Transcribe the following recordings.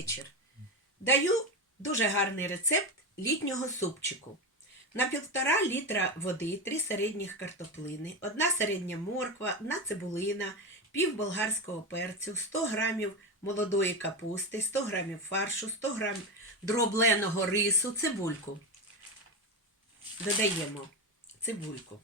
вечір. Даю дуже гарний рецепт літнього супчику. На півтора літра води, три середніх картоплини, одна середня морква, одна цибулина, пів болгарського перцю, 100 грамів молодої капусти, 100 грамів фаршу, 100 грамів дробленого рису, цибульку. Додаємо цибульку.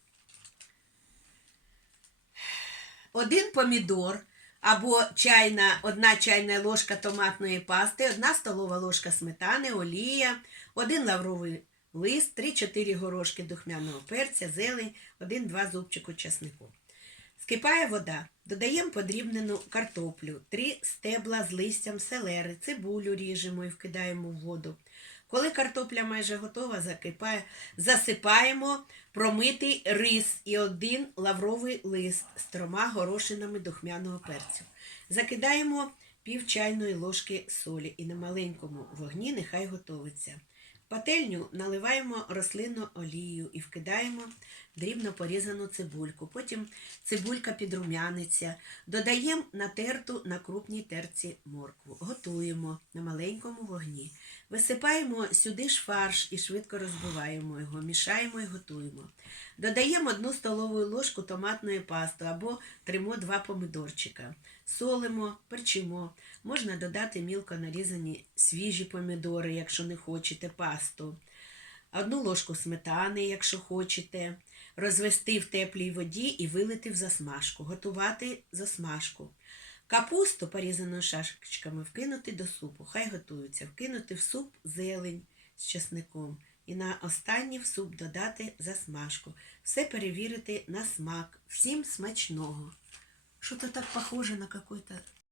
Один помідор або чайна, одна чайна ложка томатної пасти, одна столова ложка сметани, олія, один лавровий лист, 3-4 горошки духмяного перця, зелень, 1-2 зубчику часнику. Скипає вода. Додаємо подрібнену картоплю, 3 стебла з листям селери, цибулю ріжемо і вкидаємо в воду. Коли картопля майже готова, закипає, засипаємо промитий рис і один лавровий лист з трьома горошинами духмяного перцю. Закидаємо пів чайної ложки солі і на маленькому вогні нехай готовиться. Пательню наливаємо рослинну олію і вкидаємо дрібно порізану цибульку. Потім цибулька підрумяниться. Додаємо натерту на крупній терці моркву. Готуємо на маленькому вогні. Висипаємо сюди ж фарш і швидко розбиваємо його, мішаємо і готуємо. Додаємо одну столову ложку томатної пасти або тримо два помідорчика. Солимо, перчимо. Можна додати мілко нарізані свіжі помідори, якщо не хочете, пасту. Одну ложку сметани, якщо хочете. Розвести в теплій воді і вилити в засмажку. Готувати засмажку. Капусту, порізану шашечками, вкинути до супу. Хай готується. Вкинути в суп зелень з чесником. І на останнє в суп додати засмажку. Все перевірити на смак. Всім смачного. Що-то так похоже на какой-то